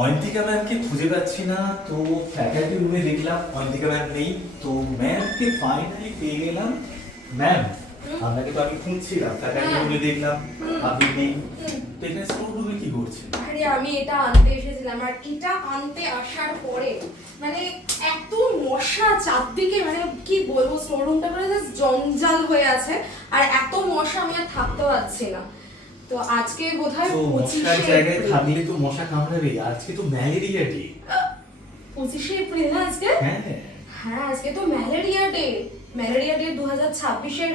অয়ন্তিকা ম্যামকে খুঁজে পাচ্ছি না, তো ফ্যাকাল্টি রুমে দেখলাম অয়ন্তিকা ম্যাম নেই, তো ম্যামকে ফাইনালি পেয়ে গেলাম। ম্যাম, আপনাকে তো আমি খুঁজছিলাম, ফ্যাকাল্টি রুমে দেখলাম আপনি নেই, তো এখানে স্টোর রুমে কি করছেন? আরে আমি এটা আনতে এসেছিলাম, আর এটা আনতে আসার পরে মানে এত মশা চারদিকে, মানে কি বলবো, স্টোর রুমটা পুরো জাস্ট জঞ্জাল হয়ে আছে, আর এত মশা আমি আর থাকতে পারছি না। তো আজকে বোধহয় তো মশার জায়গায় থাকলে তো মশা কামড়াবে, আজকে তো ম্যালেরিয়া ডে। 25শে এপ্রিল না আজকে? হ্যাঁ হ্যাঁ, আজকে তো ম্যালেরিয়া ডে। ম্যালেরিয়া ডে 2026-এর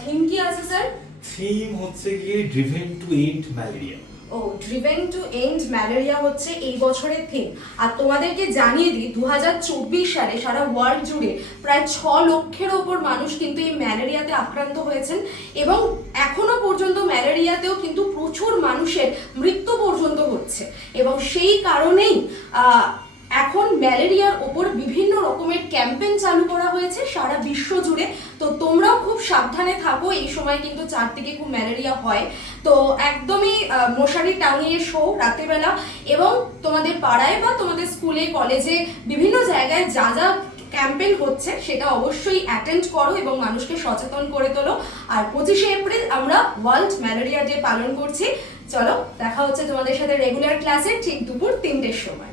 থিম কি আছে স্যার? থিম হচ্ছে গিয়ে ড্রিভেন টু এন্ড ম্যালেরিয়া। ও, ড্রিভেন টু এন্ড ম্যালেরিয়া হচ্ছে এই বছরের থিম। আর তোমাদেরকে জানিয়ে দিই, 2024 সালে সারা ওয়ার্ল্ড জুড়ে প্রায় 6 লক্ষের ওপর মানুষ কিন্তু এই ম্যালেরিয়াতে আক্রান্ত হয়েছেন, এবং এখনো পর্যন্ত ম্যালেরিয়াতেও কিন্তু প্রচুর মানুষের মৃত্যু পর্যন্ত হচ্ছে। এবং সেই কারণেই এখন ম্যালেরিয়ার ওপর বিভিন্ন রকমের ক্যাম্পেইন চালু করা হয়েছে সারা বিশ্ব জুড়ে। তো তোমরাও খুব সাবধানে থাকো, এই সময় কিন্তু চারদিকে খুব ম্যালেরিয়া হয়। তো একদমই মশারি টাঙিয়ে শো রাতেরবেলা, এবং তোমাদের পাড়ায় বা তোমাদের স্কুলে কলেজে বিভিন্ন জায়গায় যা যা ক্যাম্পেইন হচ্ছে সেটা অবশ্যই অ্যাটেন্ড করো এবং মানুষকে সচেতন করে তোলো। আর 25শে এপ্রিল আমরা ওয়ার্ল্ড ম্যালেরিয়া ডে পালন করছি। চলো, দেখা হচ্ছে তোমাদের সাথে রেগুলার ক্লাসে ঠিক দুপুর 3টের সময়।